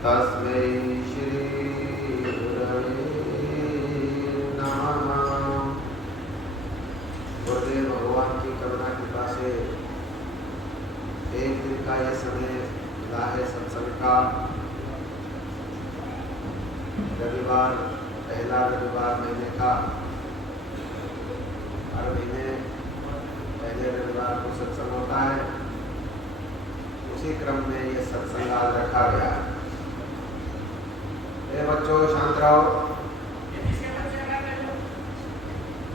तस्मै श्री गुरवे नमः। गुरुदेव भगवान की करुणा कृपा से एक दिन का यह समय मिला है सत्संग का। रविवार, पहला रविवार महीने का। हर महीने पहले रविवार को सत्संग होता है। उसी क्रम में यह सत्संग आज रखा गया है। बच्चों शांत रहो।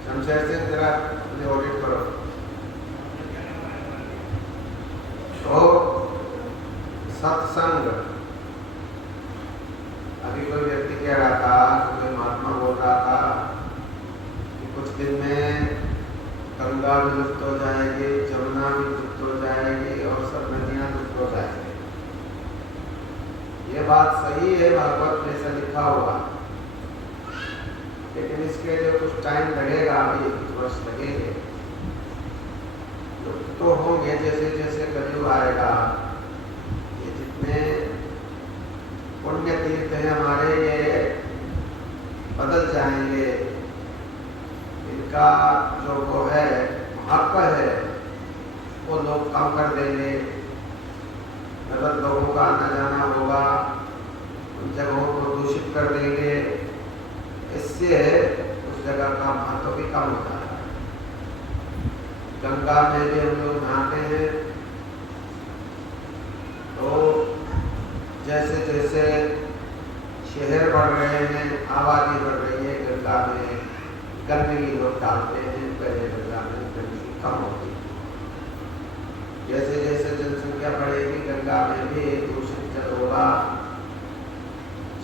शमशेर से जरा ऑडिट करो। तो सत्संग, अभी कोई व्यक्ति कह रहा था, कोई महात्मा बोल रहा था कि कुछ दिन में गंगा भी लुप्त हो जाएगी, जमुना भी लुप्त हो जाएगी और सब नदियां लुप्त हो जाएंगी। ये बात सही है, भागवत में ऐसा लिखा हुआ, लेकिन इसके लिए कुछ टाइम लगेगा, अभी कुछ वर्ष लगेंगे। लुप्त तो होंगे जैसे जैसे कलयुग आएगा। ये जितने पुण्य तीर्थ हैं हमारे, ये बदल जाएंगे। इनका जो वो है महत्व है वो लोग कम कर देंगे। गलत लोगों का आना जाना होगा, उन जगहों को दूषित कर देंगे। इससे उस जगह का महत्व भी कम हो जाता है। गंगा में भी हम लोग नहाते हैं, तो जैसे जैसे शहर बढ़ रहे हैं, आबादी बढ़ रही है, गंगा में गंदगी लोग डालते हैं। पहले गंगा में गंदगी कम होती है। जैसे जैसे जनसंख्या बढ़ेगी, गंगा में भी दूषित जल होगा।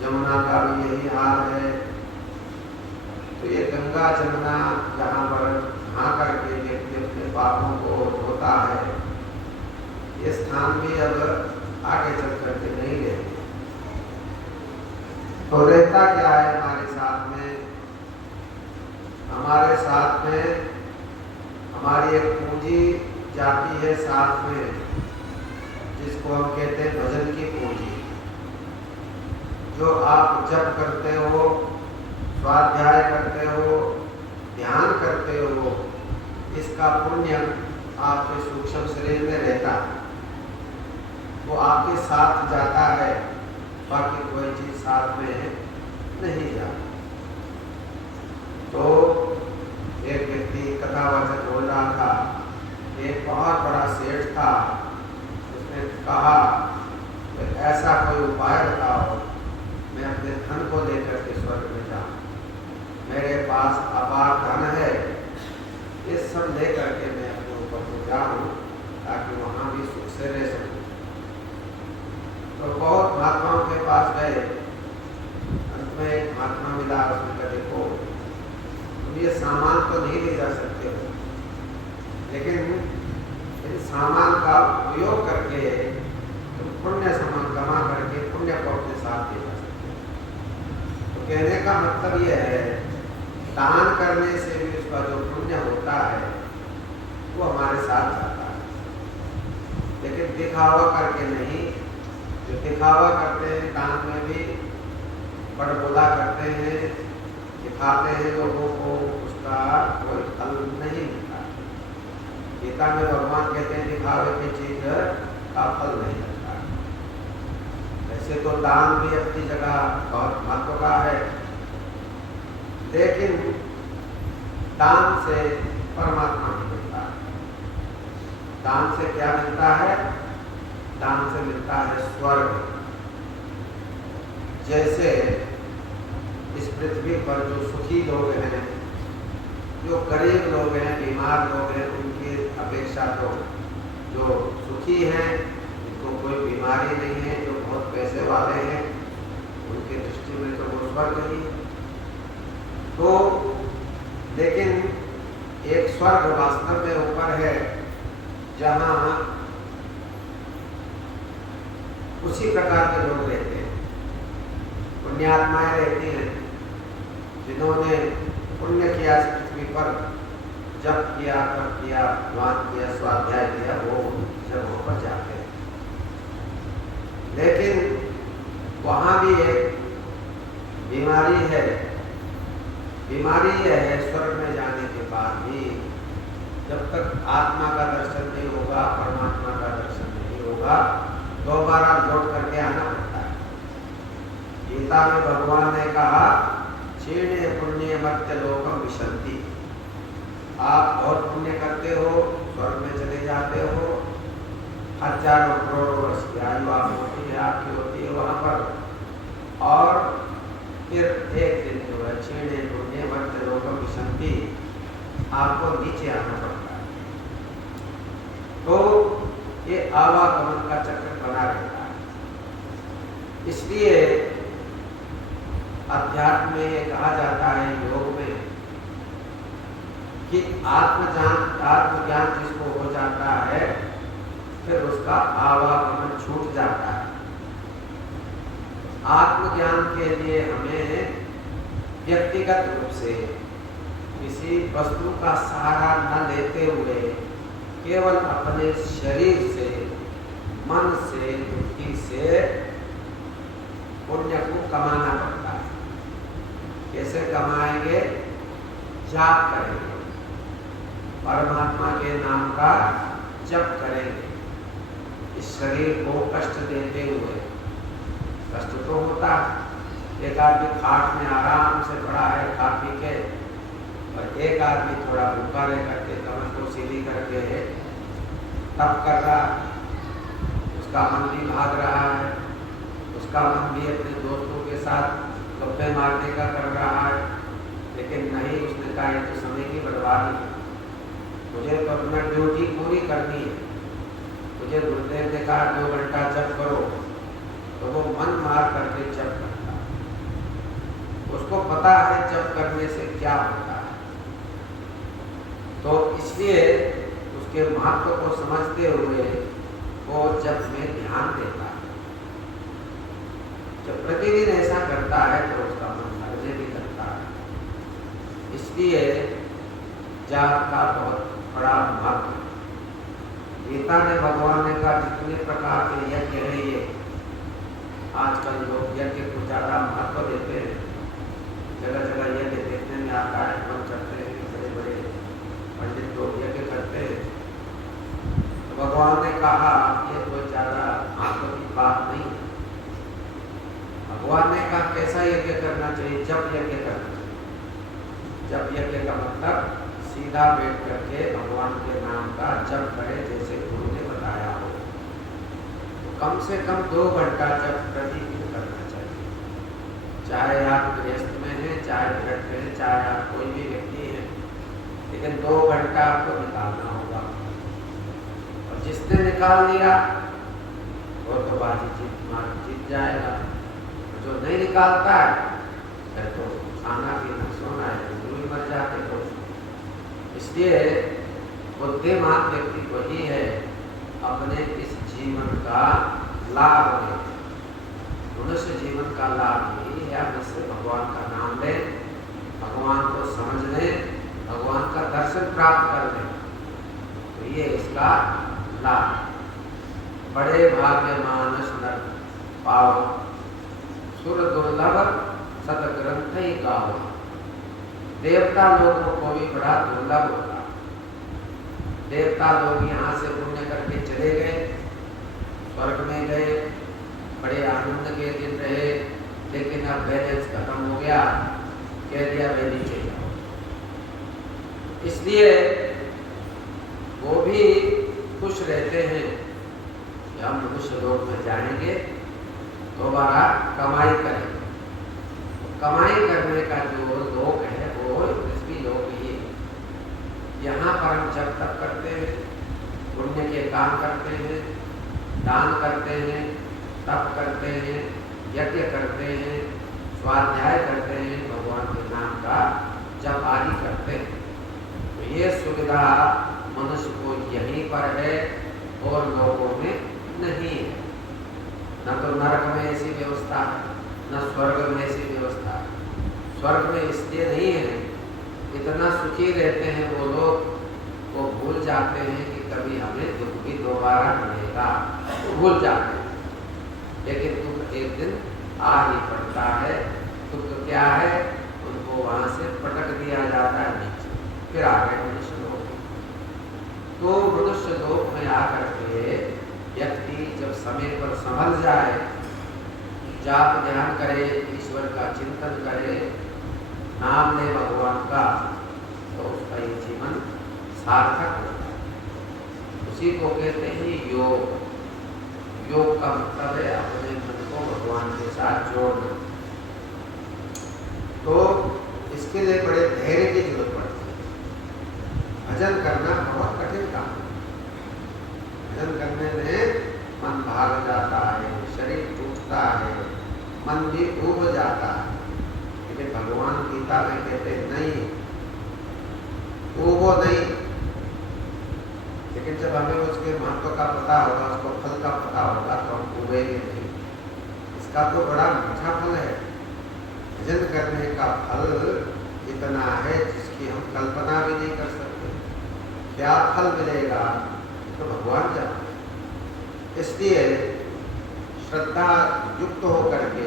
जमुना का भी यही हाल है। तो ये गंगा जमुना जहाँ पर नहा करके व्यक्ति अपने पापों को धोता है, ये स्थान भी अब आगे चल करके नहीं रहते। तो रहता क्या है हमारे साथ में? हमारे साथ में हमारी एक पूंजी जाती है साथ में, जिसको हम कहते हैं भजन की पूंजी। जो आप जप करते हो, स्वाध्याय करते हो, ध्यान करते हो, इसका पुण्य आपके सूक्ष्म शरीर में रहता है। वो आपके साथ जाता है, बाकी कोई चीज साथ में नहीं जाती। तो एक व्यक्ति कथावाचक बोल रहा था, एक बहुत बड़ा सेठ था। उसने कहा कि ऐसा कोई उपाय बताओ, मैं अपने धन को लेकर के स्वर्ग में जाऊं। मेरे पास अपार धन है, ये सब लेकर के मैं अपने ऊपर को जाऊं, ताकि वहां भी सुख से रह सकूं। तो बहुत महात्माओं के पास गए। अंत में एक महात्मा मिला। उसने कहा, देखो तुम ये सामान तो नहीं ले जा सकते हो, लेकिन इस सामान का उपयोग करके तुम पुण्य समान कमा करके पुण्य को अपने साथ ले जा सकते हो। तो कहने का मतलब यह है, दान करने से भी उसका जो पुण्य होता है वो हमारे साथ जाता है, लेकिन दिखावा करके नहीं। जो दिखावा करते हैं, दान में भी बड़बोला करते हैं, दिखाते हैं लोगों को, उसका कोई फल नहीं मिलता। गीता में भगवान कहते हैं दिखावे की चीज का फल नहीं मिलता। वैसे तो दान भी अपनी जगह बहुत महत्व का है, लेकिन दान से परमात्मा नहीं मिलता। दान से क्या मिलता है? दान से मिलता है स्वर्ग। जैसे इस पृथ्वी पर जो सुखी लोग हैं, जो गरीब लोग हैं, बीमार लोग हैं, उनकी अपेक्षा तो जो सुखी हैं, जिनको कोई बीमारी नहीं है, जो बहुत पैसे वाले हैं, उनकी दृष्टि में तो वो स्वर्ग ही है। तो लेकिन एक स्वर्ग वास्तव में ऊपर है, जहाँ उसी प्रकार के लोग रहते हैं। पुण्यात्माएं रहती हैं, जिन्होंने पुण्य किया, पृथ्वी पर जप किया, तप किया, ध्यान किया, स्वाध्याय किया, वो जगहों पर जाते हैं। लेकिन वो वहाँ भी एक बीमारी है। बीमारी यह है, स्वर्ग में जाने के बाद भी जब तक आत्मा का दर्शन नहीं होगा, परमात्मा का दर्शन नहीं होगा, दोबारा लौट करके आना पड़ता है। गीता में भगवान ने कहा, क्षीणे पुण्य मर्त्य लोकम विशन्ति। आप बहुत पुण्य करते हो, स्वर्ग में चले जाते हो, हजारों करोड़ों वर्ष की आयु आप होती है, आपकी होती है वहाँ पर। और फिर एक दिन जो है क्षीणे पुण्य मर्त्य लोकम विशन्ति, आपको नीचे आना पड़ता है। तो ये आवागमन का चक्र बना रहता है। इसलिए अध्यात्म में ये कहा जाता है, योग में, कि आत्मज्ञान जिसको हो जाता है फिर उसका आवागमन छूट जाता है। आत्मज्ञान के लिए हमें व्यक्तिगत रूप से किसी वस्तु का सहारा न लेते हुए केवल अपने शरीर से, मन से, बुद्धि से पुण्य को कमाना पड़ता है। कैसे कमाएंगे? जाप करेंगे, परमात्मा के नाम का जप करेंगे, इस शरीर को कष्ट देते हुए। कष्ट तो होता है, एक आदमी खाट में आराम से पड़ा है खा पी के, और एक आदमी थोड़ा भूखा रह करके कमर को सीधी करके तप कर रहा है, उसका मन भी भाग रहा है, उसका मन भी अपने दोस्तों के साथ गप्पे मारने का कर रहा है, लेकिन नहीं, उसने कहा ये तो समय की बर्बादी है, मुझे तो अपना ड्यूटी पूरी करनी है। मुझे गुरुदेव ने कहा 2 घंटा जप करो, तो वो मन मार करके जप करता है। उसको पता है जप करने से क्या होता है, तो इसलिए उसके महत्व को समझते हुए वो जप में ध्यान देता है। जब प्रतिदिन ऐसा करता है तो उसका मन हरने भी करता है। इसलिए जाप का बहुत बड़ा महत्व। गीता ने भगवान ने कहा, जितने प्रकार के यज्ञ है, ये आजकल लोग यज्ञ को ज़्यादा महत्व देते हैं, जगह जगह यज्ञ देखने में आता है, मन करते हैं, बड़े बड़े पंडित लोग यज्ञ करते हैं। तो भगवान ने कहा ये कोई ज़्यादा महत्व की बात नहीं है। भगवान ने कहा कैसा यज्ञ करना चाहिए? जप यज्ञ करना चाहिए। जप यज्ञ का मतलब सीधा बैठ करके भगवान के नाम का जप करे, जैसे गुरु ने बताया हो। तो कम से कम 2 घंटा जप प्रतिदिन करना चाहिए। चाहे आप गृहस्थ में हैं, चाहे घर में हैं, चाहे आप कोई भी व्यक्ति है, लेकिन 2 घंटा आपको निकालना होगा। और जिसने निकाल लिया वो तो बाजी जीत जाएगा। जो नहीं निकालता है फिर तो खाना पीना सोना है, तो भी मर जाते तो। इसलिए बुद्धिमान व्यक्ति वही है अपने इस जीवन का लाभ ले। मनुष्य जीवन का लाभ यही है, हम इससे भगवान का नाम लें, भगवान को समझ लें, भगवान का दर्शन प्राप्त कर लें, तो ये इसका लाभ। बड़े भाग्य मानस नर पाओ, सुर दुर्लभ सदग्रंथ ही गाओ। देवता लोगों को भी बड़ा दुर्लभ होता। देवता लोग यहाँ से पुण्य करके चले गए, स्वर्ग में गए, बड़े आनंद के दिन रहे, लेकिन अब बैलेंस खत्म हो गया, कह दिया वे नीचे जाओ। इसलिए वो भी खुश रहते हैं कि हम मनुष्य लोक में जाएंगे, दोबारा कमाई करेंगे। कमाई करने का जो लोक है वो पृथ्वी लोक ही है। यहाँ पर हम जब तक करते हैं, पुण्य के काम करते हैं, दान करते हैं, तप करते हैं, यज्ञ करते हैं, स्वाध्याय करते हैं, भगवान के नाम का जप आदि करते हैं। तो ये सुविधा मनुष्य को यहीं पर है और लोगों में नहीं है। न तो नरक में ऐसी व्यवस्था है, न स्वर्ग में ऐसी व्यवस्था है। स्वर्ग में इसलिए नहीं है, इतना सुखी रहते हैं वो लोग, वो भूल जाते हैं कि कभी हमें दुख भी दोबारा मिलेगा, तो भूल जाते हैं। लेकिन दुख एक दिन आ ही पड़ता है। दुख क्या है, उनको वहाँ से पटक दिया जाता है नीचे, फिर आगे मनुष्य लोक। तो मनुष्य लोक में आकर के व्यक्ति जब समय पर संभल जाए, जाप ध्यान करे, ईश्वर का चिंतन करे, नाम ले भगवान का, तो उसका ये जीवन सार्थक होता है। उसी को कहते हैं योग। योग का मतलब है अपने मन को भगवान के साथ जोड़ना। तो इसके लिए बड़े धैर्य की जरूरत पड़ती है। भजन करना बहुत कठिन काम है। भजन करने में मन भाग जाता है, शरीर टूटता है, मन भी ऊब जाता है। लेकिन भगवान गीता में कहते नहीं, ऊबो नहीं। लेकिन जब हमें उसके महत्व का पता होगा, उसको फल का पता होगा, तो हम ऊबेंगे नहीं। इसका तो बड़ा मीठा फल है। भजन करने का फल इतना है जिसकी हम कल्पना भी नहीं कर सकते। क्या फल मिलेगा तो भगवान जानते। इसलिए श्रद्धा युक्त होकर के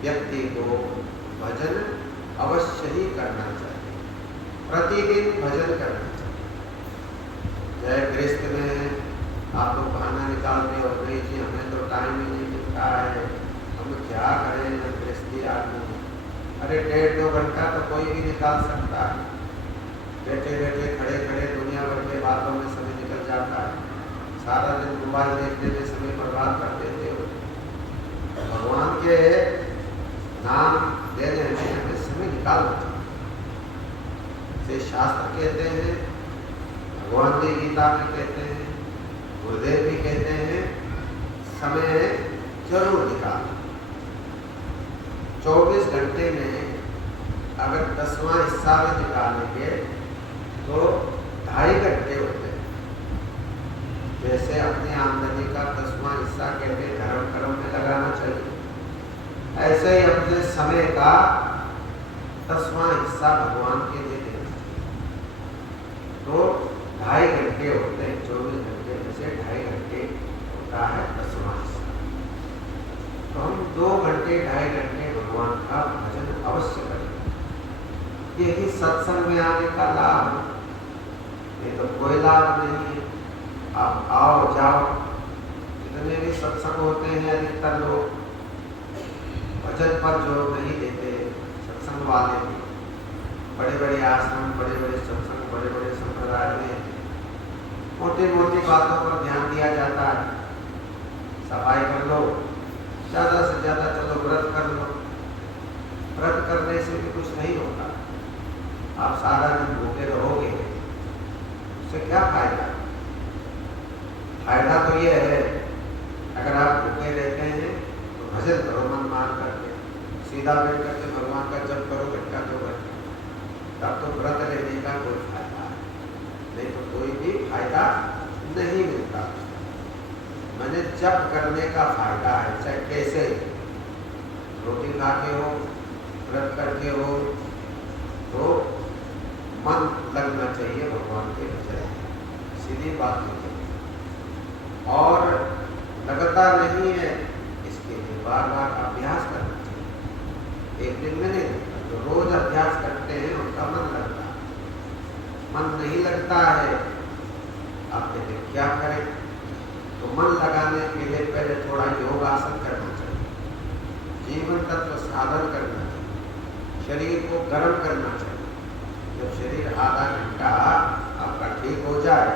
व्यक्ति को भजन अवश्य ही करना चाहिए, प्रतिदिन भजन करना चाहिए। जय गृहस्थ में आप लोग बहाना निकालते हो, नहीं जी हमें तो टाइम ही नहीं मिलता है, हम क्या करें, जब गृहस्थी आदमी। अरे 1.5-2 घंटा तो कोई भी निकाल सकता है। बैठे बैठे खड़े खड़े दुनिया भर के बातों में समय निकल जाता है। सारा दिन मोबाइल देखने में समय बर्बाद कर देते हो। भगवान के नाम लेने में हमें समय निकालना चाहिए। शास्त्र कहते हैं, भगवान जी गीता में कहते हैं, गुरुदेव भी कहते हैं, समय जरूर निकालना। 24 घंटे में अगर 10वां हिस्सा में निकालेंगे तो 2.5 घंटे होते हैं। जैसे अपनी आमदनी का 10वां हिस्सा कहते धर्म कर्म में लगाना चाहिए, ऐसे ही अपने समय का 10वां हिस्सा भगवान के लिए देना चाहिए। तो 2.5 घंटे होते हैं। 24 घंटे में से 2.5 घंटे होता है 10वां हिस्सा। तो हम 2 घंटे 2.5 घंटे भगवान का भजन अवश्य करें। यही सत्संग में आने का लाभ, ये तो कोई लाभ नहीं है। आप आओ जाओ, जितने भी सत्संग होते हैं अधिकतर लोग भजन पर जोर नहीं देते। सत्संग वाले भी बड़े बड़े आश्रम, बड़े बड़े सत्संग, बड़े बड़े संप्रदाय में मोटी मोटी बातों पर ध्यान दिया जाता है। सफाई कर लो, ज़्यादा से ज़्यादा चलो व्रत कर लो। व्रत करने से भी कुछ नहीं होता। आप सारा दिन भूखे रहोगे, उससे क्या फायदा? फायदा तो ये है, अगर आप भूखे रहते हैं तो भजन करो मन मार करके, सीधा बैठ करके भगवान का जप करो 1-2 घंटे, तब तो व्रत रहने का कोई फायदा है। नहीं तो कोई भी फायदा नहीं मिलता। मैंने जप करने का फायदा है, चाहे कैसे रोटी खा के हो, व्रत करके हो, तो मन लगना चाहिए भगवान के भजन। सीधी बात है। और लगता नहीं है, इसके लिए बार बार अभ्यास करना चाहिए। एक दिन में नहीं लगता। जो रोज अभ्यास करते हैं उनका मन लगता है। मन नहीं लगता है, आप कहते क्या करें? तो मन लगाने के लिए पहले थोड़ा योगासन करना चाहिए, जीवन तत्व साधन करना चाहिए, शरीर को गर्म करना चाहिए। जब शरीर आधा घंटा आपका ठीक हो जाए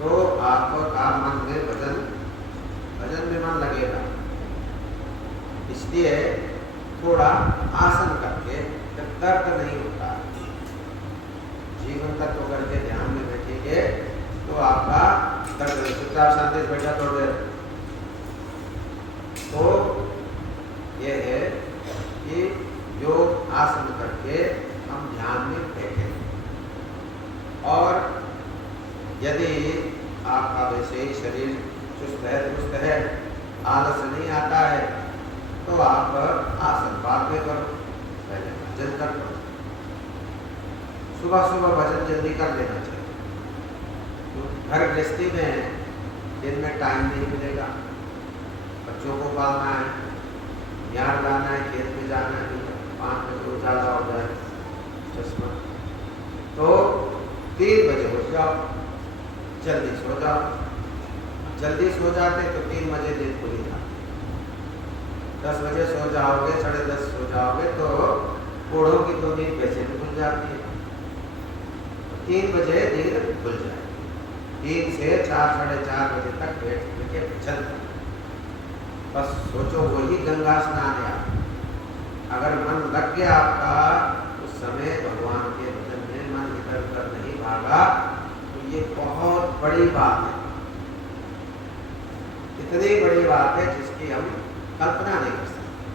तो आपका मन में भजन में मन लगेगा। इसलिए थोड़ा आसन करके, जब दर्द नहीं होता, जीवन तत्व करके ध्यान में बैठेंगे तो आपका दर्द चुपचाप शांति से बैठा थोड़ी देर। तो ये है कि योग आसन करके हम ध्यान में बैठे। और यदि आपका वैसे ही शरीर चुस्त है, आलस नहीं आता है, तो आप आसन बाद में करो, पहले भजन कर लो। सुबह सुबह भजन जल्दी कर लेना चाहिए। तो घर गृहस्थी में दिन में टाइम नहीं मिलेगा, बच्चों को पालना है, यहाँ लाना है, खेत में जाना है, 5 बजे उजाला हो जाए चश्मा, तो 3 बजे उठ जाओ, जल्दी सो जाओ। जल्दी सो जाते तो 3 बजे नींद खुली जाती। 10 बजे सो जाओगे, 10:30 सो जाओगे तो बूढ़ों की तो नींद वैसे भी खुल जाती है। 3 बजे नींद खुल जाए, 3 से 4, 4:30 बजे तक बैठ के चलते। बस सोचो वही गंगा स्नान है। अगर मन लग गया आपका उस समय भगवान के भजन में, मन इधर उधर नहीं भागा, तो ये बहुत बड़ी बात है। इतनी बड़ी बात है जिसकी हम कल्पना नहीं कर सकते।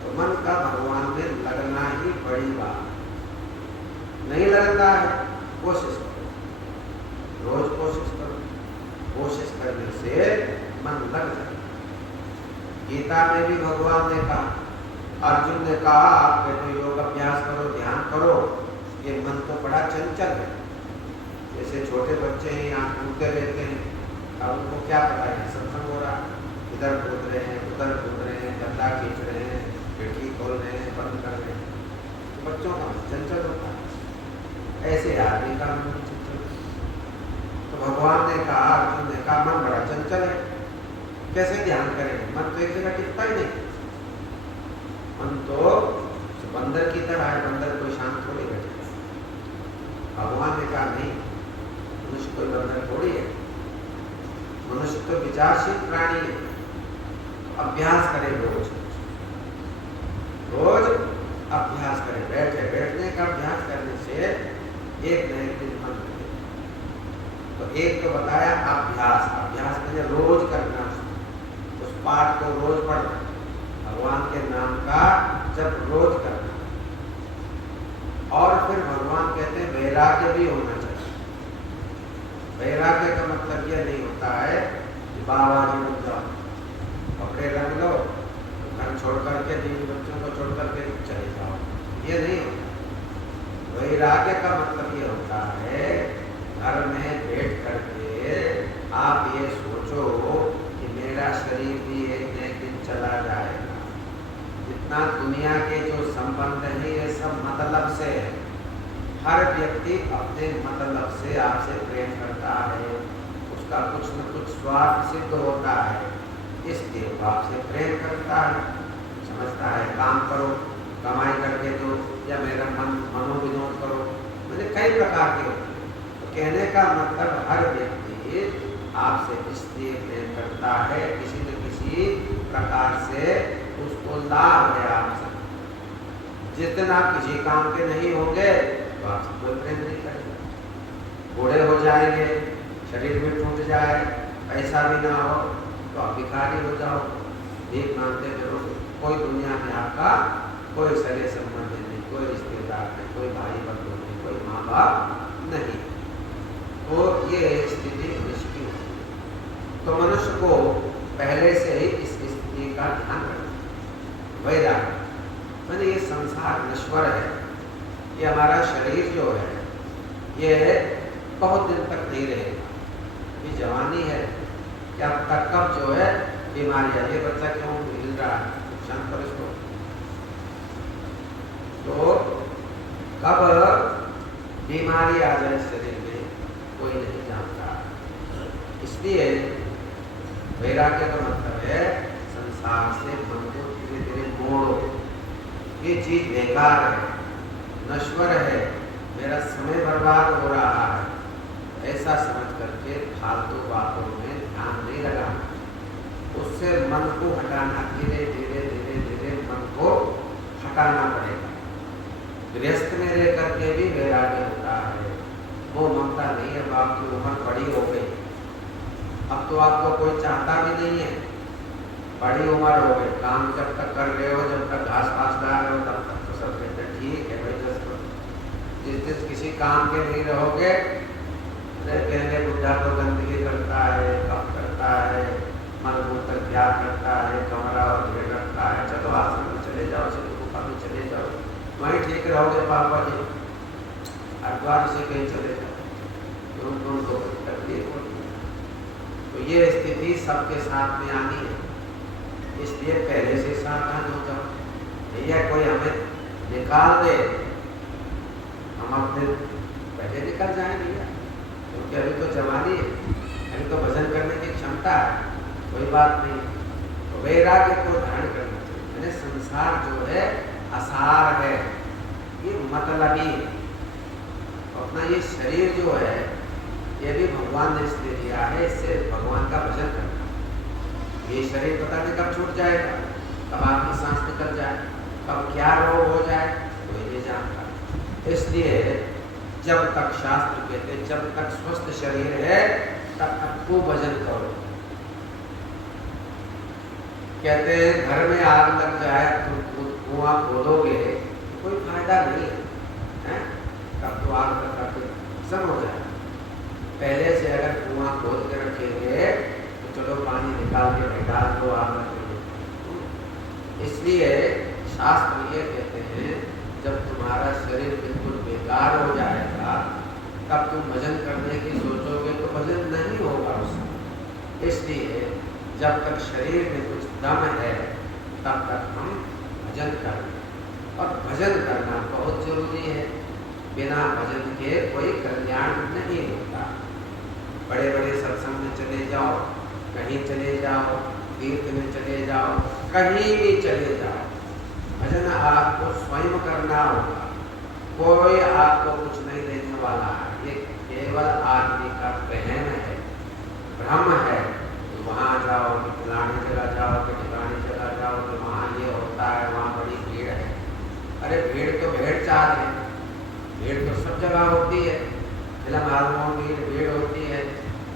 तो मन का भगवान में लगना ही बड़ी बात है। नहीं लगता है, कोशिश करो, रोज कोशिश करो। कोशिश करने से मन लग जाए। गीता में भी भगवान ने कहा, अर्जुन ने कहा आप बेटो योग अभ्यास करो, ध्यान करो, ये मन तो बड़ा चंचल है। जैसे छोटे बच्चे हैं, यहाँ कूदते रहते हैं, अब उनको क्या पता है सत्संग हो रहा, इधर कूद रहे हैं, उधर कूद रहे हैं, गद्दा खींच रहे हैं, खिड़की खोल रहे हैं, बंद कर रहे हैं। तो बच्चों का मन चंचल होता है, ऐसे आदमी का मन चंचल। तो भगवान ने कहा, अर्जुन ने कहा मन बड़ा चंचल है, कैसे ध्यान करेंगे? मन तो एक जगह टिकता ही नहीं। मन तो बंदर की तरह है, बंदर कोई शांत थोड़ी बैठे। भगवान ने कहा नहीं, मनुष्य कोई बंदर थोड़ी है, मनुष्य तो विचारशील प्राणी है। अभ्यास करें रोज, रोज अभ्यास करें। बैठने का अभ्यास करने से एक न एक दिन मन लगे। तो एक तो बताया अभ्यास, अभ्यास के लिए रोज करना, उस पाठ को रोज पढ़ना, भगवान के नाम का जब रोज करना। और फिर भगवान कहते हैं वैराग्य भी होना चाहिए। वैराग्य का मतलब यह नहीं होता है कि बाबा जी बन जाओ, कपड़े रंग लो, घर छोड़ करके, बीवी बच्चों को छोड़ करके चले जाओ, ये नहीं होता। वैराग्य का मतलब ये होता है घर में बैठ करके आप ये सोचो कि मेरा शरीर भी एक न एक दिन चला जाएगा। जितना दुनिया के जो संबंध है ये सब मतलब से है। हर व्यक्ति अपने मतलब से आपसे प्रेम करता है, उसका कुछ न कुछ स्वार्थ सिद्ध होता है, इसलिए वो आपसे प्रेम करता है। समझता है काम करो, कमाई करके दो, या मेरा मनोविनोद करो, मैंने कई प्रकार के होते हैं। तो कहने का मतलब हर व्यक्ति आपसे इसलिए प्रेम करता है, किसी न किसी प्रकार से उसको लाभ है आपसे। जितना किसी काम के नहीं होंगे तो आपसे कोई प्रेम नहीं करेगा। बूढ़े हो जाएंगे, शरीर भी टूट जाए, पैसा भी ना हो, तो आप भिखारी हो जाओ, भीख मांगते फिरो, कोई दुनिया में आपका कोई सगे संबंधी नहीं, कोई रिश्तेदार नहीं, कोई भाई बंधु नहीं, कोई माँ बाप नहीं। तो ये स्थिति मनुष्य की होती है। तो मनुष्य को पहले से ही इस स्थिति का ध्यान रखना। वैराग्य मैंने ये संसार नश्वर है, ये हमारा शरीर जो है ये बहुत दिन तक नहीं रहेगा। ये जवानी है, क्या पता कब जो है बीमारी आ। ये बच्चा क्यों हिल रहा है, शांत करो इसको। तो कब बीमारी आ जाए शरीर में कोई नहीं जानता। इसलिए वैराग्य का मतलब है संसार से मन को धीरे धीरे मोड़ो। ये चीज बेकार है, नश्वर है, मेरा समय बर्बाद हो रहा है, ऐसा समझ करके फालतू बातों में ध्यान नहीं लगाना। उससे मन को हटाना, धीरे धीरे धीरे धीरे मन को हटाना पड़ेगा। गृहस्थ में रह करके भी वैराग्य होता है। वो ममता नहीं है, आपकी उम्र बड़ी हो गई, अब तो आपको कोई चाहता भी नहीं है, बड़ी उम्र हो गई, काम जब तक कर रहे हो, जब तक घास पास डाल रहे हो, तब तक तो सब कहते हैं ठीक है भाई, जिस दिन किसी काम के नहीं रहोगे, कहने बुढ़ा तो गंदगी करता है, कम करता है, मलमूत्र त्याग करता है, कमरा और घेर रखता है, चलो आश्रम में चले जाओ, चलो गुफा में चले जाओ, वहीं ठीक रहोगे पापा जी, हरिद्वार से कहीं चले जाओ, तो तकलीफ होती है। तो ये स्थिति सबके साथ में आनी है, इसलिए पहले से सावधान भैया कोई हमें निकाल दे, हम अपने पहले निकल जाए भैया, क्योंकि अभी तो जवानी है, अभी तो भजन करने की क्षमता है, कोई बात नहीं। तो वैराग्य को धारण करना चाहिए। मैंने संसार जो है असार है, ये मतलबी है। अपना ये शरीर जो है ये भी भगवान ने इसलिए दिया है, इससे भगवान का भजन करना। ये शरीर पता नहीं कब छूट जाएगा, कब आपकी सांस निकल जाए, कब क्या रोग हो जाए, कोई नहीं जानता। इसलिए जब तक शास्त्र कहते हैं जब तक स्वस्थ शरीर है तब तक खूब भजन करो। कहते हैं घर में आग लग जाए तो कुआं खोदोगे कोई फायदा नहीं है, तब तो आग लग करके सब हो जाए। पहले से अगर कुआं खोद के रखेंगे तो चलो पानी निकाल के डाल दो, आग लग गई। इसलिए शास्त्र ये कहते हैं जब तुम्हारा शरीर बिल्कुल बेकार हो जाएगा तब तुम भजन करने की सोचोगे तो भजन नहीं होगा उससे। इसलिए जब तक शरीर में कुछ दम है तब तक हम भजन करें, और भजन करना बहुत जरूरी है। बिना भजन के कोई कल्याण नहीं होता। बड़े बड़े सत्संग में चले जाओ, कहीं चले जाओ, तीर्थ में चले जाओ, कहीं भी चले जाओ, भजन आपको स्वयं करना होगा। कोई आपको कुछ नहीं देने वाला है, ये केवल आदमी का वहम है, भ्रम है। तो वहाँ जाओ कि फलाने जगह जाओ कि ठिकाने जगह जाओ कि वहाँ ये होता है, वहाँ बड़ी भीड़ है। अरे भीड़ तो भेड़ चाल है, भीड़ तो सब जगह होती है, फिल्म हालों में भीड़ होती है।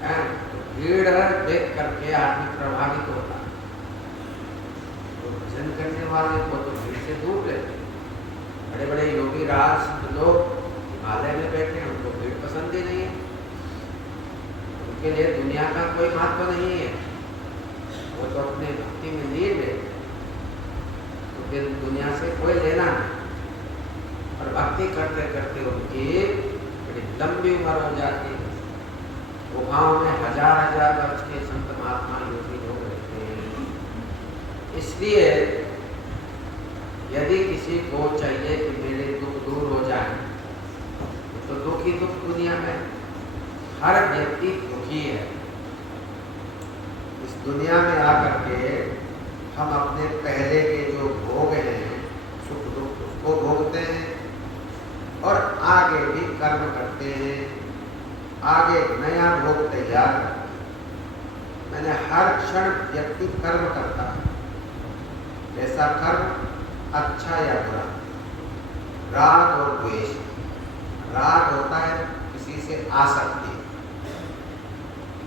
तो भीड़ देख करके आदमी प्रभावित होता है। तो भजन करने वाले को तो भीड़ से दूर रहते। बड़े बड़े योगी राज लोग हिमालय में बैठे हैं, उनको भीड़ पसंद ही नहीं है, उनके लिए दुनिया का कोई महत्व नहीं है। वो तो अपने भक्ति में लीन है, तो फिर दुनिया से कोई लेना नहीं। और भक्ति करते करते उनकी बड़ी लंबी उम्र हो जाती है। गुफाओं में हजार हजार वर्ष के संत महात्मा योगी लोग रहते हैं। इसलिए यदि किसी को चाहिए कि मेरे दुख दूर हो जाए तो दुख ही दुख दुनिया में, हर व्यक्ति दुखी है। इस दुनिया में आकर के हम अपने पहले के जो भोग हैं, सुख दुख, उसको भोगते हैं और आगे भी कर्म करते हैं, आगे नया भोग तैयार करते हैं। मैंने हर क्षण व्यक्ति कर्म करता है, ऐसा कर्म अच्छा या बुरा। राग और द्वेष, राग होता है किसी से आसक्ति,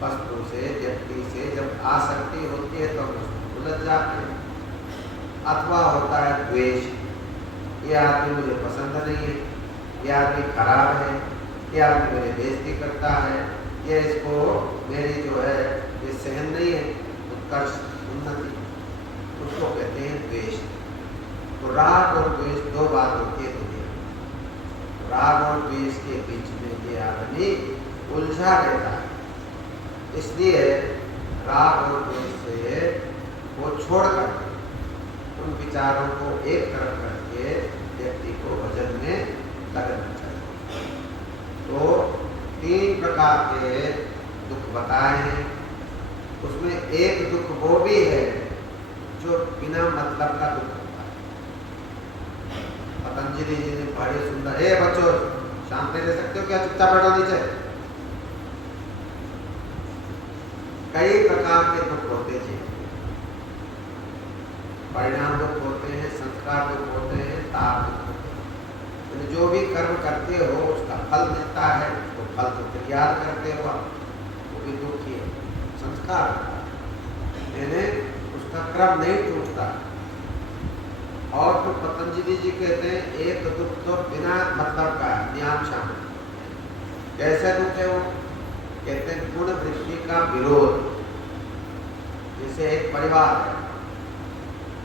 वस्तु से, व्यक्ति से जब आसक्ति होती है तो हम उसको उलझ जाते हैं। अथवा होता है द्वेष, ये आदमी मुझे पसंद नहीं है, ये आदमी खराब है, ये आदमी मेरी बेइज्जती करता है, ये इसको मेरी जो है ये सहन नहीं है उत्कर्ष उन्नति, उसको कहते हैं द्वेष। तो राग और द्वेष दो बात होती है दुनिया में। राग और द्वेष के बीच में ये आदमी उलझा रहता है। इसलिए राग और द्वेष से वो छोड़कर उन विचारों को एक तरफ करके व्यक्ति को भजन में लगना चाहिए। तो 3 प्रकार के दुख बताए हैं, उसमें एक दुख वो भी है जो बिना मतलब का दुख होता है। पतंजलि जी ने बड़े सुंदर, हे बच्चों शांति ले सकते हो क्या, चुपचाप बैठो नीचे। कई प्रकार के दुख होते हैं, परिणाम दुख होते हैं, संस्कार दुख होते हैं, ताप दुख होते हैं। जो भी कर्म करते हो उसका फल मिलता है, उसको फल को तैयार करते हो वो भी दुख ही है, संस्कार यानी उसका क्रम नहीं टूटता। और तो पतंजलि जी कहते हैं एक दुख तो बिना मतलब का नियम शामिल। कैसे दुख है वो? कहते हैं गुण वृत्ति का विरोध। जैसे एक परिवार है,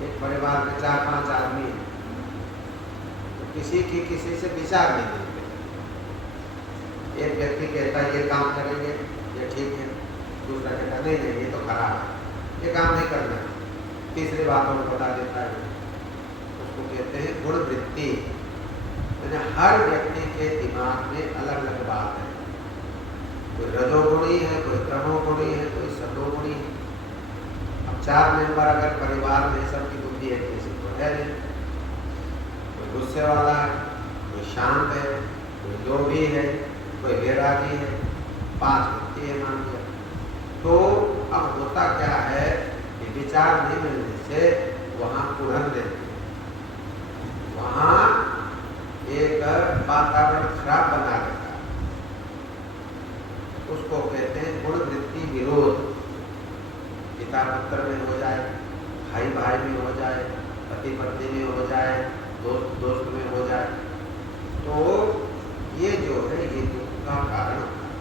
एक परिवार में 4-5 आदमी है, तो किसी की किसी से विचार नहीं मिलते। एक व्यक्ति कहता है ये काम करेंगे, ये ठीक है, दूसरा कहता नहीं नहीं ये तो खराब है, ये काम नहीं करना है, तीसरी बातों को बता देता है, उसको इसको कहते हैं गुण वृत्ति। यानी हर व्यक्ति के दिमाग में अलग अलग बात है, कोई रजोगुणी है, कोई तमोगुणी है, कोई सतोगुणी है। अब 4 मेंबर अगर परिवार में सबकी बुद्धि है, किसी को है नहीं, कोई गुस्से वाला है, कोई शांत है, कोई लोभी है, कोई वैरागी है, 5 व्यक्ति है मान लिया। तो अब होता क्या है कि विचार नहीं मिलने से वहाँ कुढ़न देते, वहाँ एक वातावरण खराब बना देता है। उसको कहते हैं गुण वृत्ति विरोध। पिता पुत्र में हो जाए, भाई भाई में हो जाए, पति पत्नी में हो जाए, दोस्त दोस्त में हो जाए, तो ये जो है ये दुख का कारण होता है।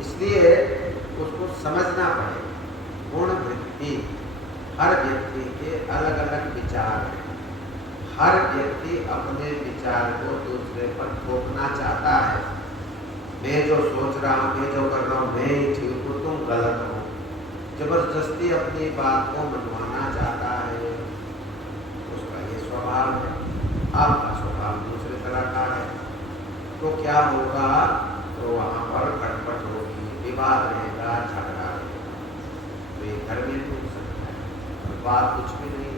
इसलिए उसको समझना पड़ेगा। गुण वृत्ति, हर व्यक्ति के अलग अलग विचार हैं। हर व्यक्ति अपने विचार को दूसरे पर थोपना चाहता है। मैं जो सोच रहा हूँ, मैं जो कर रहा हूँ, मैं ही ठीक हूँ, तुम गलत हो। जबरदस्ती अपनी बात को मनवाना चाहता है, उसका ये स्वभाव है। आपका स्वभाव दूसरे तरह का है, तो क्या होगा, तो वहाँ पर खटपट होगी, विवाद रहेगा, झगड़ा रहेगा, तो ये घर में टूट सकता है। और बात कुछ भी नहीं,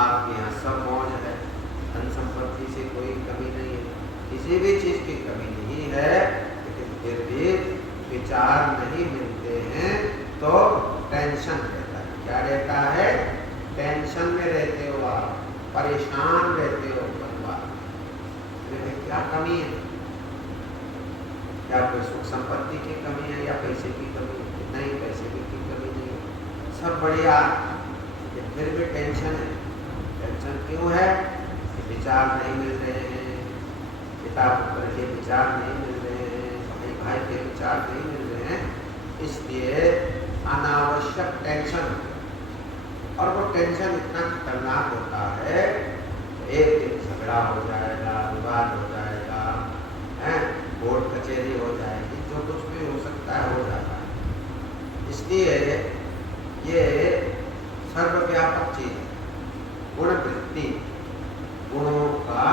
आपके यहाँ सब मौज है, धन संपत्ति से कोई कमी नहीं है, किसी भी चीज़ की कमी नहीं है, लेकिन फिर भी विचार नहीं मिलते हैं तो टेंशन रहता है। क्या रहता है? टेंशन में रहते हो आप, परेशान रहते हो परिवार में। क्या कमी है? क्या कोई सुख संपत्ति की कमी है या पैसे की कमी है? नहीं, पैसे की कमी नहीं है, सब बढ़िया, फिर भी टेंशन है। टेंशन क्यों है? कि विचार नहीं मिल रहे हैं, पिता पुत्र के विचार नहीं मिल रहे हैं, भाई भाई के विचार नहीं मिल रहे हैं, इसलिए अनावश्यक टेंशन। और वो टेंशन इतना खतरनाक होता है, एक दिन झगड़ा हो जाएगा, विवाद हो जाएगा, कोर्ट कचहरी हो जाएगी, जो कुछ भी हो सकता है हो जाता है। इसलिए ये सर्वव्यापक चीज है। गुण वृत्ति, गुणों का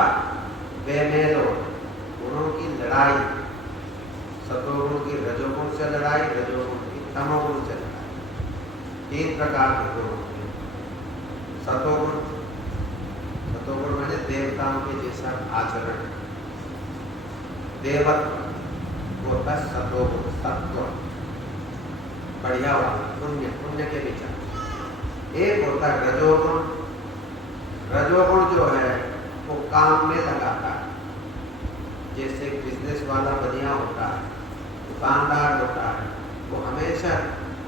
बेमेल, गुणों की लड़ाई, सतोगुण की रजोगुण से लड़ाई, रजोगुण की तमोगुण से लड़ाई। 3 प्रकार के गुण होते हैं। सतोगुण, सतोगुण माने देवताओं के जैसा आचरण, देवत्व वो होता है सतोगुण, सत्व, बढ़िया वाला, पुण्य, पुण्य के विचार। एक होता है रजोगुण। रजोगुण जो है वो काम में लगाता है, जैसे बिजनेस वाला बढ़िया होता है, दुकानदार होता है, वो हमेशा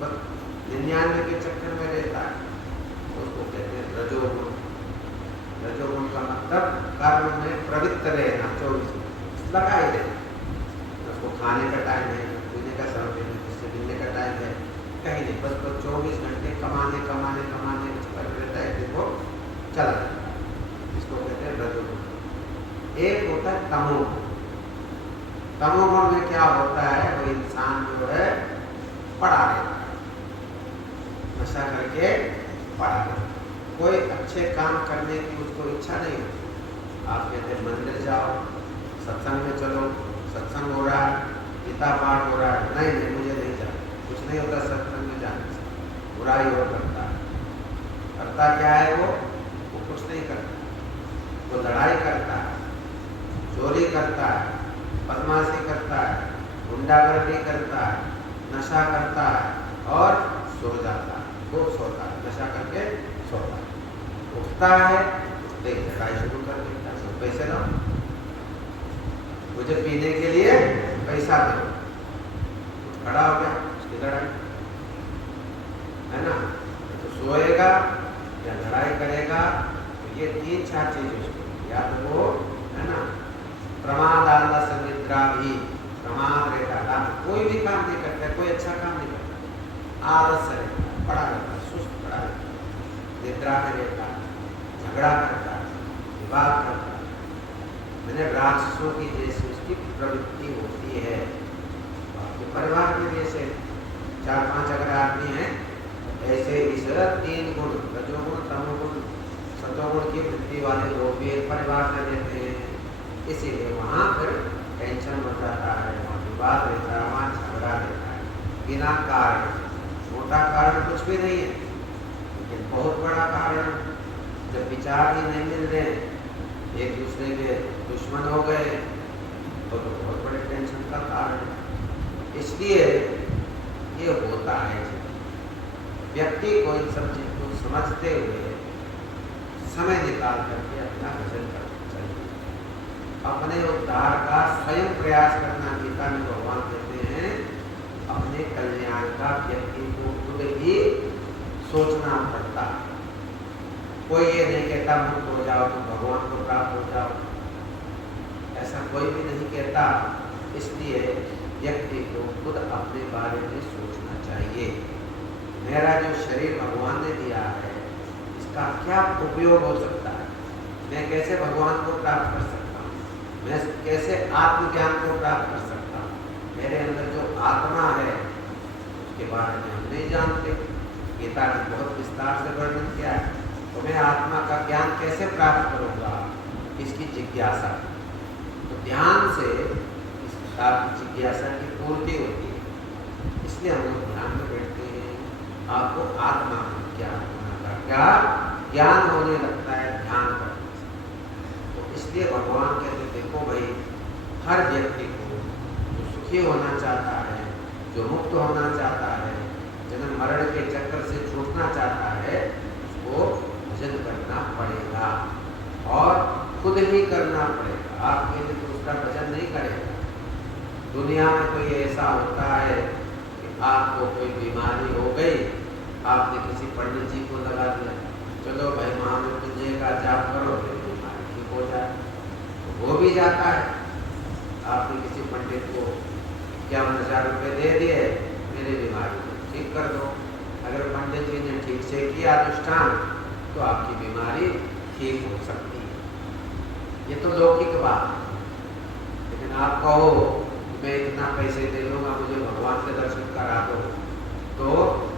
99 के चक्कर में रहता है, उसको कहते हैं रजोगुण। रजोगुण का मतलब कर्म में प्रवृत्त रहना, 24 लगा ही रहना। उसको खाने का टाइम है, पीने का समय है, जिससे मिलने का टाइम है, कहीं नहीं, बस 24 घंटे कमाने कमाने कमाने रहता है, देखो चल रहा है। इसको कहते हैं रजोगुण। एक होता है तमोगुण। तमोगुण में क्या होता है, वो इंसान जो है पड़ा रहता है, नशा करके पड़ा रहता है, कोई अच्छे काम करने की उसको इच्छा नहीं होती। आप कहते हैं मंदिर जाओ, सत्संग में चलो, सत्संग हो रहा है, गीता पाठ हो रहा है, नहीं नहीं मुझे नहीं जाना, कुछ नहीं होता सत्संग में जाने से, बुराई और करता है। करता क्या है वो कुछ नहीं करता, वो लड़ाई करता है, चोरी करता है, बदमाशी करता है, गुंडागर्दी करता है, नशा करता है और सो जाता है, वो सोता है, नशा करके सोता है, उठता है, उठते ही लड़ाई शुरू कर देता है। पैसे लो, मुझे पीने के लिए पैसा दो, खड़ा हो गया, उसकी लड़ाई है ना। तो सोएगा या लड़ाई करेगा, तो ये 3-4 चीज उसको, या तो वो है ना प्रमाद आलस निद्रा भी, प्रमाद रहता है, कोई भी काम नहीं करता, कोई अच्छा काम नहीं करता, आलस रहता है, पड़ा रहता है, सुस्त पड़ा रहता है, निद्रा में रहता है, झगड़ा करता है, विवाद करता है, मैंने राक्षसों की जैसी उसकी प्रवृत्ति होती है। आपके परिवार में जैसे 4-5 अगर आदमी हैं, ऐसे इस 3 गुण, रजोगुण, तमोगुण, सतोगुण की वृत्ति मूर्ति वाले लोग भी एक परिवार में रहते हैं, इसीलिए वहाँ फिर टेंशन हो जाता है, वहाँ विवाद रहता है, वहाँ झगड़ा रहता है बिना कारण। छोटा कारण कुछ भी नहीं है, लेकिन बहुत बड़ा कारण। जब विचार ही नहीं मिल रहे, एक दूसरे के दुश्मन हो गए, तो बहुत बड़े टेंशन का कारण है। इसलिए ये होता है, व्यक्ति को इन सब चीज को समझते हुए समय निकाल करके अपना भजन करना चाहिए, अपने उद्धार का स्वयं प्रयास करना। गीता में भगवान कहते हैं अपने कल्याण का व्यक्ति को खुद ही सोचना पड़ता। कोई ये नहीं कहता मुक्त हो जाओ तुम भगवान को प्राप्त हो जाओ, ऐसा कोई भी नहीं कहता। इसलिए व्यक्ति को खुद अपने बारे में सोचना चाहिए, मेरा जो शरीर भगवान ने दिया है इसका क्या उपयोग हो सकता है, मैं कैसे भगवान को प्राप्त कर सकता हूँ, मैं कैसे आत्मज्ञान को प्राप्त कर सकता हूँ। मेरे अंदर जो आत्मा है उसके बारे में हम नहीं जानते। गीता ने बहुत विस्तार से वर्णन किया है, तो मैं आत्मा का ज्ञान कैसे प्राप्त करूँगा, इसकी जिज्ञासा। तो ध्यान से इस प्रकार की जिज्ञासा की पूर्ति होती है, इसलिए हम लोग ध्यान में बैठते हैं। आपको आत्मा में ज्ञान होने का क्या ज्ञान होने लगता है ध्यान करने से। तो इसलिए भगवान कहते देखो भाई, हर व्यक्ति को जो सुखी होना चाहता है, जो मुक्त होना चाहता है, जन्म मरण के चक्कर से छूटना चाहता है, उसको भजन करना पड़ेगा और खुद ही करना पड़ेगा। आपके लिए तो उसका भजन नहीं करेगा। दुनिया में कोई ऐसा होता है कि आपको कोई बीमारी हो गई, आपने किसी पंडित जी को लगा दिया, चलो भाई महामृत्युंजय का जाप करो, फिर बीमारी ठीक हो जाए, तो हो भी जाता है। आपने किसी पंडित को 51,000 रुपये दे दिए, मेरी बीमारी को ठीक कर दो। अगर पंडित जी ने ठीक से किया अनुष्ठान तो आपकी बीमारी ठीक हो सकती है। ये तो लौकिक बात है। लेकिन आप कहो मैं इतना पैसे दे दूंगा, मुझे भगवान के दर्शन करा दो, तो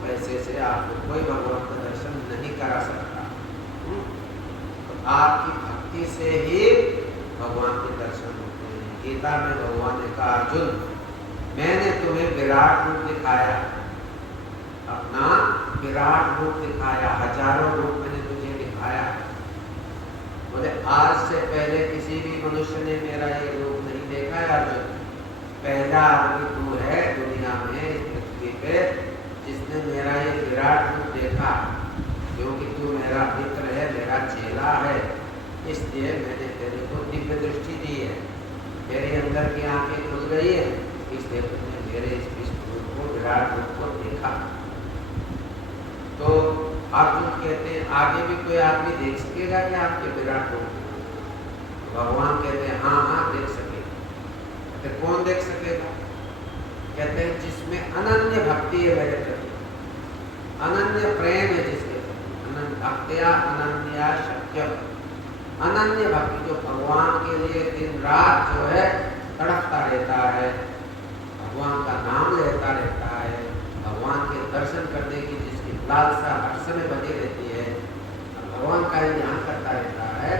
पैसे से आपको कोई भगवान का दर्शन नहीं करा सकता। तो आपकी भक्ति से ही भगवान के दर्शन होते हैं। गीता में भगवान ने कहा अर्जुन, मैंने तुम्हें विराट रूप दिखाया, अपना विराट रूप दिखाया, हजारों रूप मैंने तुझे दिखाया। बोले आज से पहले किसी भी मनुष्य ने मेरा ये रूप नहीं देखा है अर्जुन। पहला आदमी तू है दुनिया में, इस पृथ्वी पे, जिसने मेरा ये विराट रूप देखा, क्योंकि तू मेरा मित्र है, मेरा चेला है, इसलिए मैंने तेरे को दिव्य दृष्टि दी है, तेरे अंदर की आंखें खुल गई है, इसलिए तुमने मेरे इस विष्णु रूप को, विराट रूप को देखा। तो अर्जुन कहते हैं आगे भी कोई आदमी देख सकेगा क्या आपके विराट रूप? भगवान कहते हैं हाँ हाँ देख सकेगा। कहते कौन देख सकेगा? कहते हैं जिसमें अनन्य भक्ति है मेरे प्रति, अनन्य प्रेम है जिसके प्रति, भक्त्या अनन्या शक्य, अनन्य भक्ति जो भगवान के लिए दिन रात जो है तड़पता रहता है, भगवान का नाम लेता रहता है, भगवान के दर्शन करने की जिसकी लालसा हर समय बनी रहती है, भगवान का ही ध्यान करता रहता है,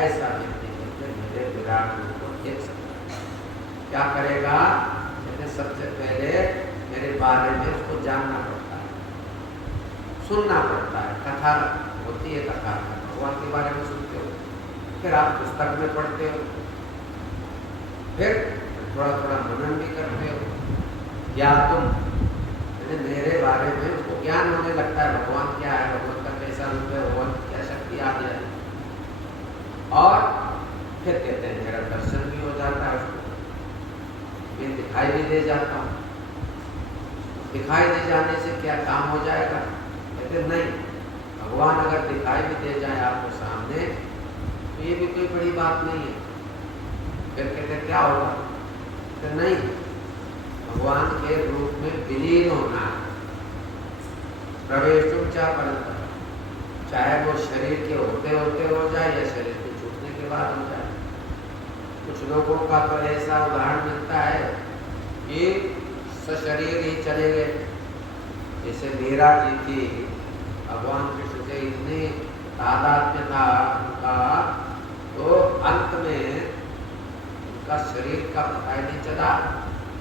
ऐसा व्यक्ति मेरे विराट रूप को देख सकता है। क्या करेगा? कहते सबसे पहले मेरे बारे में उसको जानना पड़ता है, सुनना पड़ता है। कथा होती है, कथा भगवान के बारे में सुनते हो, फिर आप पुस्तक में पढ़ते हो, फिर थोड़ा थोड़ा मनन भी करते हो, या तुम मेरे बारे में उसको ज्ञान होने लगता है, भगवान क्या है, भगवान का कैसा रूप है, भगवान की क्या शक्ति आ जाए, और फिर कहते हैं मेरा दर्शन भी हो जाता है, उसको मैं दिखाई भी दे जाता हूँ। दिखाई दे जाने से क्या काम हो जाएगा? कहते नहीं, भगवान अगर दिखाई भी दे जाए आपको सामने तो ये भी कोई बड़ी बात नहीं है। फिर कहते क्या होगा? कहते नहीं, भगवान के रूप में विलीन होना है, प्रवेशुम चा परंपरा, चाहे वो शरीर के होते होते हो जाए या शरीर के छूटने के बाद हो जाए। कुछ लोगों का तो ऐसा उदाहरण मिलता है कि सशरीर ही चले गए, जैसे मीरा जी थी, भगवान कृष्ण से इतनी तादात्म्य था उनका उसका शरीर का पता ही नहीं चला।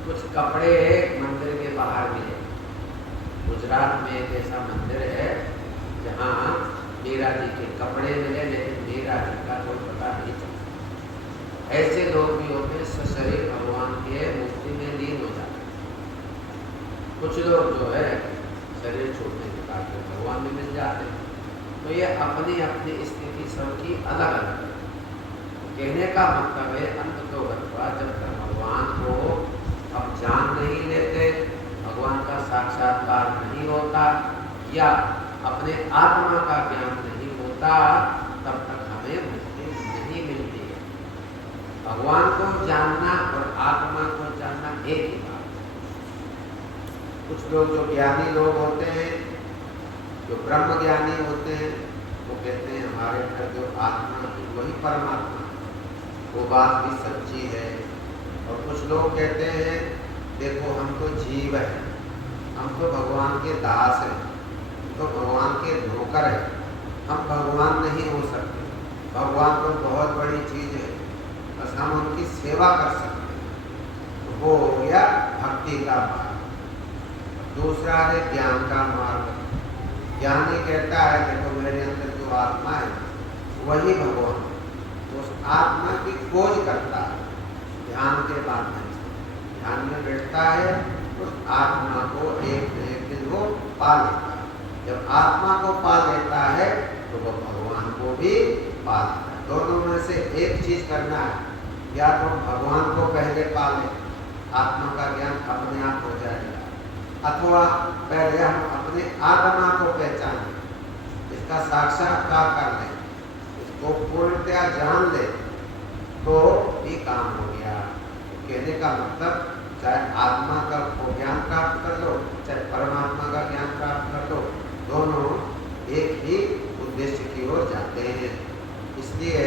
कुछ कपड़े मंदिर के बाहर मिले। गुजरात में एक ऐसा मंदिर है जहाँ मीरा जी के कपड़े मिले, लेकिन मीरा जी का कोई पता नहीं चला। ऐसे लोग भी होते हैं, सशरीर भगवान के मूर्ति में लीन हो जाते हैं। कुछ लोग जो है शरीर छोड़ने के बाद भगवान में मिल जाते हैं। तो ये अपनी अपनी स्थिति सबकी अलग अलग है। कहने का मतलब है अंत तो गत्वा, जब तक भगवान को हम जान नहीं लेते, भगवान का साक्षात्कार नहीं होता या अपने आत्मा का ज्ञान नहीं होता, तब तक हमें मुक्ति नहीं मिलती है। भगवान को जानना और आत्मा को जानना एक ही बात है। कुछ लोग जो ज्ञानी लोग होते हैं, जो ब्रह्म ज्ञानी होते हैं, वो कहते हैं हमारे अंदर जो आत्मा है वही परमात्मा, वो बात भी सच्ची है। और कुछ लोग कहते हैं देखो हम तो जीव हैं, हम तो भगवान के दास हैं, हम तो भगवान के नौकर हैं, हम भगवान नहीं हो सकते। भगवान तो बहुत बड़ी चीज़ है, बस हम उनकी सेवा कर सकते हैं। तो वो हो गया भक्ति का मार्ग। दूसरा है ज्ञान का मार्ग। ज्ञानी कहता है देखो मेरे अंदर जो आत्मा है वही भगवान, उस आत्मा की खोज करता है ध्यान के माध्यम से। ध्यान में बैठता है, उस आत्मा को एक न एक दिन वो पा लेता है। जब आत्मा को पा लेता है तो वो भगवान को भी पा लेता है। दोनों में से एक चीज करना है, या तो भगवान को पहले पा ले, आत्मा का ज्ञान अपने आप हो जाएगा, अथवा पहले हम अपने आत्मा को पहचानें, इसका साक्षात्कार कर लें, इसको पूर्णतया जान ले, तो भी काम हो गया। तो कहने का मतलब चाहे आत्मा का ज्ञान प्राप्त कर लो, चाहे परमात्मा का ज्ञान प्राप्त कर लो, दोनों एक ही उद्देश्य की ओर जाते हैं। इसलिए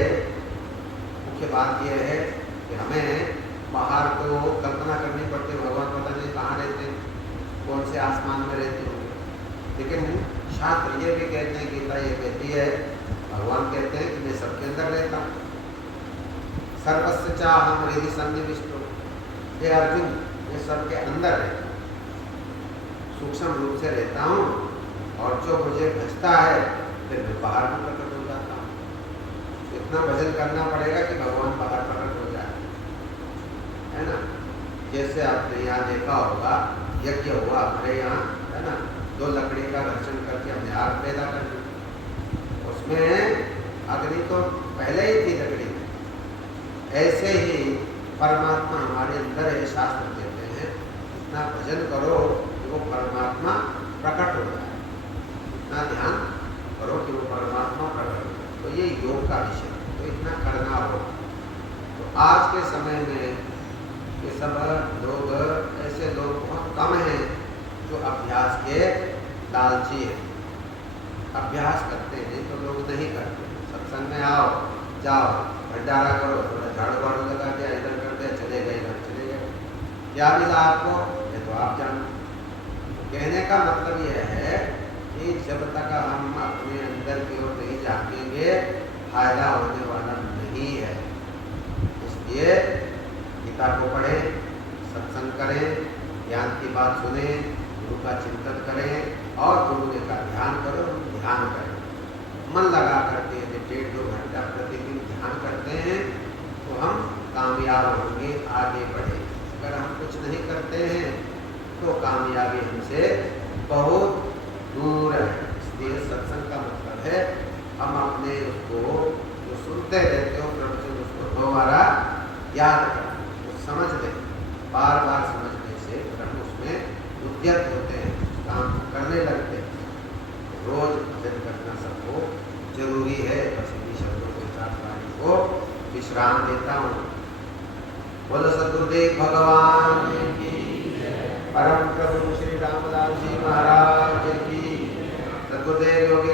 मुख्य बात यह है कि हमें बाहर तो कल्पना करनी पड़ती है, भगवान पता नहीं कहाँ रहते हैं, कौन से आसमान में रहते होंगे, लेकिन शास्त्र ये भी कहते हैं, गीता ये कहती है, भगवान कहते हैं कि मैं सबके अंदर रहता हूँ। सर्वस्य चाहम हृदि सन्निविष्टो, हे अर्जुन मैं सबके अंदर रहता हूँ, सूक्ष्म रूप से रहता हूँ, और जो मुझे बचता है फिर मैं बाहर में प्रकट हो जाता हूँ। इतना भजन करना पड़ेगा कि भगवान बाहर प्रकट हो जाए, है ना। जैसे आपने यहाँ देखा होगा यज्ञ हुआ हमारे यहाँ, है ना, 2 लकड़ी का घर्षण करके हमने आग पैदा कर दी, उसमें अग्नि तो पहले ही थी लकड़ी में। ऐसे ही परमात्मा हमारे अंदर है, शास्त्र कहते हैं इतना भजन करो कि वो परमात्मा प्रकट हो जाए, इतना ध्यान करो कि वो परमात्मा प्रकट हो जाए। तो ये योग का विषय, तो इतना करना हो। तो आज के समय में ये सब लोग, ऐसे लोग बहुत कम हैं जो अभ्यास के लालची है। अभ्यास करते हैं तो लोग नहीं करते। सत्संग में आओ, जाओ, भंडारा करो, थोड़ा झाड़ू वाड़ू लगा दिया, इधर कर दिया, चले गए घर, चले गए, क्या मिला आपको ये तो आप जानो। कहने का मतलब यह है कि जब तक हम अपने अंदर की ओर नहीं झाँकेंगे फायदा होने वाला नहीं है। इसलिए गीता को पढ़ें, सत्संग करें, ज्ञान की बात सुने, गुरु का चिंतन करें और गुरु ने का ध्यान करो, ध्यान करें। मन लगा करके यदि 1.5-2 घंटा प्रतिदिन ध्यान करते हैं तो हम कामयाब होंगे, आगे बढ़े। अगर हम कुछ नहीं करते हैं तो कामयाबी हमसे बहुत दूर है। इसलिए सत्संग का मतलब है हम अपने उसको जो सुनते रहते हो प्रवचन, उसको दोबारा याद करें, तो समझ लें। बार बार समझने से हम उसमें उद्यत होते हैं, काम करने लगते हैं। रोज भजन करना सबको जरूरी है। बस इन्हीं शब्दों के साथ वाणी को विश्राम देता हूँ। बोलो सद्गुरुदेव भगवान की, परम प्रभु श्री रामदास जी महाराज की, सद्गुरुदेव योगी